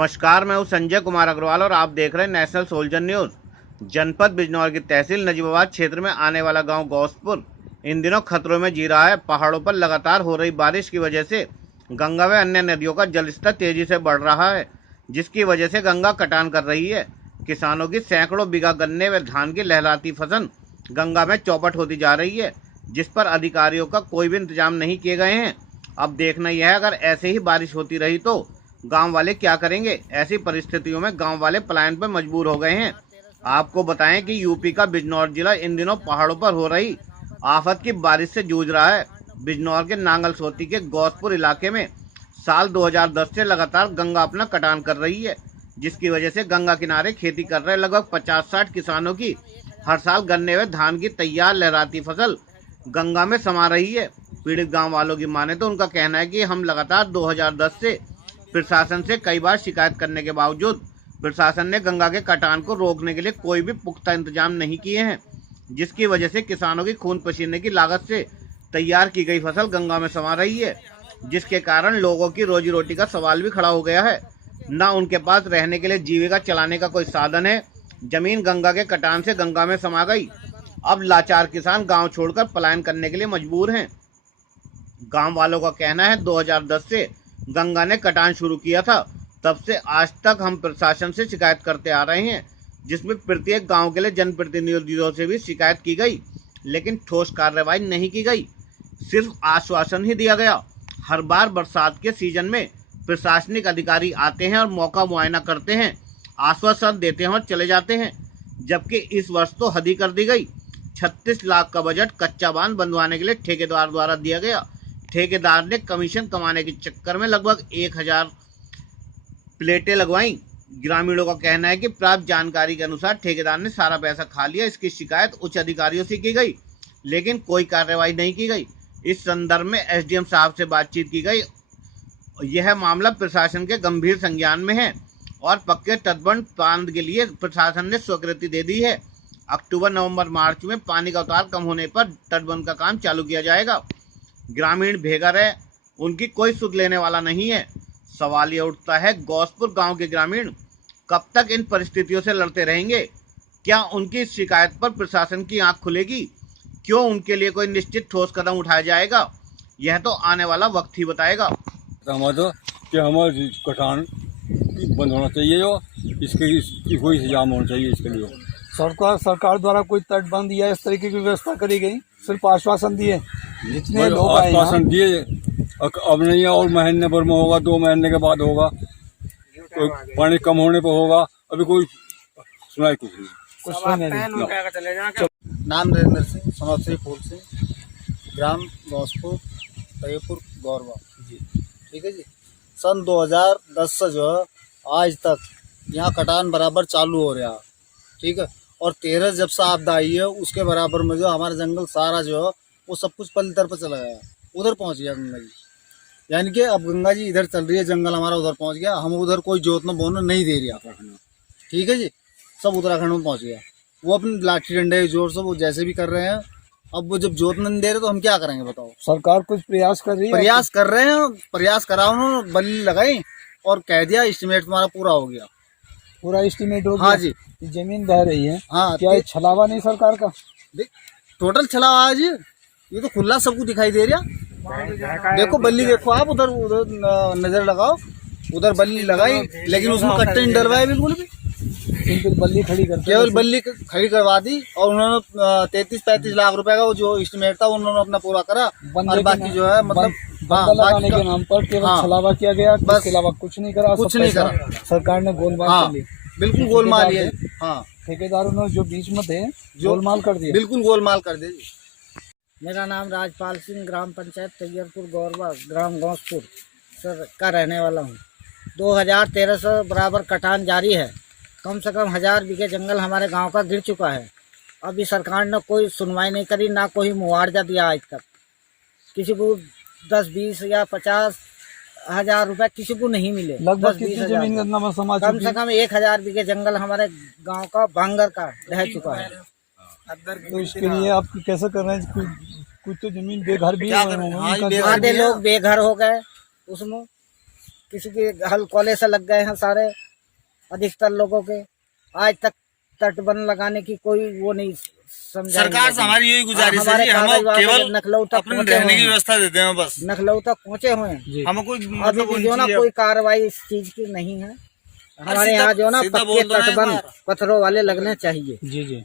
नमस्कार, मैं हूं संजय कुमार अग्रवाल और आप देख रहे हैं नेशनल सोल्जर न्यूज। जनपद बिजनौर की तहसील नजीबाबाद क्षेत्र में आने वाला गांव गौसपुर इन दिनों खतरों में जी रहा है। पहाड़ों पर लगातार हो रही बारिश की वजह से गंगा व अन्य नदियों का जलस्तर तेजी से बढ़ रहा है, जिसकी वजह से गंगा कटान कर रही है। किसानों की सैकड़ों बीघा गन्ने व धान की लहराती फसल गंगा में चौपट होती जा रही है, जिस पर अधिकारियों का कोई भी इंतजाम नहीं किए गए हैं। अब देखना यह है, अगर ऐसे ही बारिश होती रही तो गांव वाले क्या करेंगे। ऐसी परिस्थितियों में गांव वाले पलायन पर मजबूर हो गए हैं। आपको बताएं कि यूपी का बिजनौर जिला इन दिनों पहाड़ों पर हो रही आफत की बारिश से जूझ रहा है। बिजनौर के नांगल सोती के गौसपुर इलाके में साल 2010 से लगातार गंगा अपना कटान कर रही है, जिसकी वजह से गंगा किनारे खेती कर रहे लगभग 50-60 किसानों की हर साल गन्ने व धान की तैयार लहराती फसल गंगा में समा रही है। पीड़ित गांव वालों की माने तो उनका कहना है कि हम लगातार 2010 से प्रशासन से कई बार शिकायत करने के बावजूद प्रशासन ने गंगा के कटान को रोकने के लिए कोई भी पुख्ता इंतजाम नहीं किए हैं, जिसकी वजह से किसानों की खून पसीने की लागत से तैयार की गई फसल गंगा में समा रही है, जिसके कारण लोगों की रोजी रोटी का सवाल भी खड़ा हो गया है। न उनके पास रहने के लिए जीविका चलाने का कोई साधन है। जमीन गंगा के कटान से गंगा में समा गई। अब लाचार किसान गांव छोड़कर पलायन करने के लिए मजबूर हैं। गांव वालों का कहना है 2010 से गंगा ने कटान शुरू किया था, तब से आज तक हम प्रशासन से शिकायत करते आ रहे हैं, जिसमें प्रत्येक गांव के लिए जनप्रतिनिधियों से भी शिकायत की गई, लेकिन ठोस कार्रवाई नहीं की गई। सिर्फ आश्वासन ही दिया गया। हर बार बरसात के सीजन में प्रशासनिक अधिकारी आते हैं और मौका मुआयना करते हैं, आश्वासन देते हैं और चले जाते हैं, जबकि इस वर्ष तो हद ही कर दी गई। 36 लाख का बजट कच्चा बांध बनवाने के लिए ठेकेदार द्वारा दिया गया। ठेकेदार ने कमीशन कमाने के चक्कर में लगभग 1000 प्लेटें लगवाई। ग्रामीणों का कहना है कि प्राप्त जानकारी के अनुसार ठेकेदार ने सारा पैसा खा लिया। इसकी शिकायत उच्च अधिकारियों से की गई, लेकिन कोई कार्रवाई नहीं की गई। इस संदर्भ में एसडीएम साहब से बातचीत की गई। यह मामला प्रशासन के गंभीर संज्ञान में है और पक्के तटबंध बांध के लिए प्रशासन ने स्वीकृति दे दी है। अक्टूबर, नवंबर, मार्च में पानी का उतार कम होने पर तटबंध का काम चालू किया जाएगा। ग्रामीण बेघर है, उनकी कोई सुध लेने वाला नहीं है। सवाल ये उठता है, गौसपुर गांव के ग्रामीण कब तक इन परिस्थितियों से लड़ते रहेंगे? क्या उनकी शिकायत पर प्रशासन की आंख खुलेगी? क्यों उनके लिए कोई निश्चित ठोस कदम उठाया जाएगा? यह तो आने वाला वक्त ही बताएगा। हमारे कटान बंद होना चाहिए और इसकी कोई इंतजाम होना चाहिए। इसके लिए सरकार द्वारा कोई तटबंध या इस तरीके की व्यवस्था करी गई? सिर्फ आश्वासन दिए, जितने लोग आए आश्वासन दिए, अब नहीं है और महीने भर में होगा, 2 महीने के बाद होगा, कोई पानी कम होने पर होगा। अभी कोई सुनाई कुछ नहीं। नाम नरेंद्र सिंह, सोनौत्री फूल सिंह, ग्राम गौसपुर, तैयपुर, गौरवा जी। ठीक है जी। सन 2010 से जो है आज तक यहाँ कटान बराबर चालू हो रहा है। ठीक है। और 13 जब से आपदा आई है उसके बराबर में जो हमारा जंगल सारा जो है वो सब कुछ पलितर पर चला गया, उधर पहुँच गया गंगा जी। यानी कि अब गंगा जी इधर चल रही है, जंगल हमारा उधर पहुँच गया, हम उधर कोई जोतना बोना नहीं दे रहा। ठीक है जी। सब उत्तराखंड में पहुँच गया। वो अपने लाठी डंडे के जोर से वो जैसे भी कर रहे हैं। अब वो जब जोतना नहीं दे रहे तो हम क्या करेंगे बताओ? सरकार कुछ प्रयास कर रही है? प्रयास कर रहे हैं, प्रयास करा उन्होंने, बल्ली लगाई और कह दिया एस्टिमेट तुम्हारा पूरा हो गया। पूरा एस्टिमेट हो गया? हाँ जी। जमीन बह रही है। हाँ। क्या ये छलावा नहीं सरकार का? टोटल छलावा आज ये तो खुला सबको दिखाई दे रहा। देखो बल्ली, देखो आप उधर नजर लगाओ, उधर बल्ली लगाई लेकिन उसमें कट्टे नहीं डलवाए बिल्कुल भी। बिल्कुल बल्ली खड़ी कर, केवल बल्ली खड़ी करवा दी और उन्होंने 33-35 लाख रुपए का वो जो एस्टिमेट था उन्होंने अपना पूरा करा। और बाकी जो है मतलब लगाने के नाम पर केवल छलावा किया गया, इसके अलावा कुछ नहीं करा। कुछ नहीं करा। सरकार ने गोलमाल कर ली। बिल्कुल गोलमाल है। हाँ, ठेकेदारों ने जो बीच में थे गोलमाल कर दिया। बिल्कुल गोलमाल कर दिया। मेरा नाम राजपाल सिंह, ग्राम पंचायत तैयरपुर, गौरवा, ग्राम गौसपुर सर का रहने वाला हूँ। 2013 से बराबर कटान जारी है। कम से कम 1000 बीघे जंगल हमारे गांव का गिर चुका है। अभी सरकार ने कोई सुनवाई नहीं करी, ना कोई मुआवजा दिया आज तक। किसी को 10, 20 या 50 हजार रुपए किसी को नहीं मिले। लगभग कितनी जमीन कम से कम 1000 बीघे जंगल हमारे गांव का बांगर का रह चुका है। तो इसके लिए आप कैसे कर रहे हैं? कुछ तो जमीन बेघर भी आधे लोग बेघर हो गए उसमें। किसी के हल कोले से लग गए हैं सारे, अधिकतर लोगों के। आज तक तटबंध लगाने की कोई वो नहीं समझा। सरकार से हमारी यही गुजारिश है जी, हम केवल नखलऊ तक अपने रहने की व्यवस्था देते हैं बस। नखलऊ तक पहुँचे हुए हैं, हमें कोई अभी मतलब भी जो ना कोई कार्रवाई इस चीज की नहीं है। हमारे यहाँ जो ना सीधा पक्के बोल दो ना एक तटबंध बार। पत्थरों वाले लगने चाहिए। जी जी